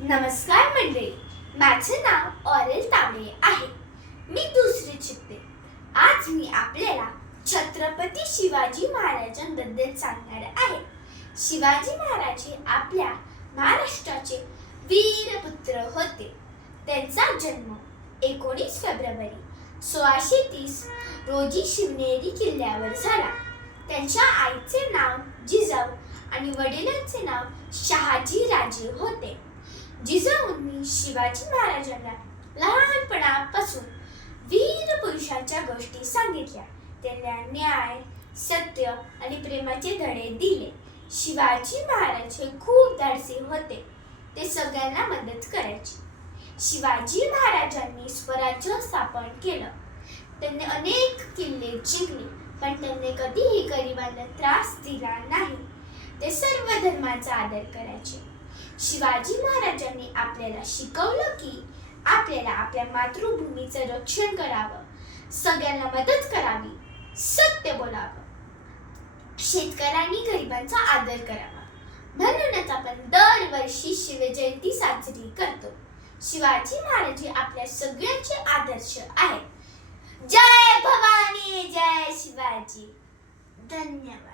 नमस्कार मंडळी, माझे नाव ऑरेल तांबे आहे. मी दुसरी शिकते. आज मी आपल्याला छत्रपती शिवाजी महाराजांबद्दल सांगणार आहे. शिवाजी महाराज हे आपल्या महाराष्ट्राचे वीरपुत्र होते. त्यांचा जन्म 19 फेब्रुवारी 1630 रोजी शिवनेरी किल्ल्यावर झाला. त्यांच्या आईचे नाव जिजाऊ आणि वडिलांचे नाव शहाजी राजे होते. जिजाऊंनी शिवाजी महाराजांना लहानपणापासून वीर पुरुषांच्या गोष्टी सांगितल्या. त्यांना न्याय, सत्य आणि प्रेमाचे धडे दिले. शिवाजी महाराज हे खूप धाडसी होते. ते सगळ्यांना मदत करायचे. शिवाजी महाराजांनी स्वराज्य स्थापन केलं. त्यांनी अनेक किल्ले जिंकले, पण त्यांनी कधीही गरिबांना त्रास दिला नाही. ते सर्व धर्मांचा आदर करायचे. शिवाजी महाराजांनी आपल्याला शिकवलं की आपल्याला आपल्या मातृभूमीचं रक्षण करावं, सगळ्यांना मदत करावी, सत्य बोलावं, शेतकऱ्यांनी गरिबांचा आदर करावा. म्हणूनच आपण दरवर्षी शिवजयंती साजरी करतो. शिवाजी महाराज हे आपल्या सगळ्यांचे आदर्श आहेत. जय भवानी, जय शिवाजी. धन्यवाद.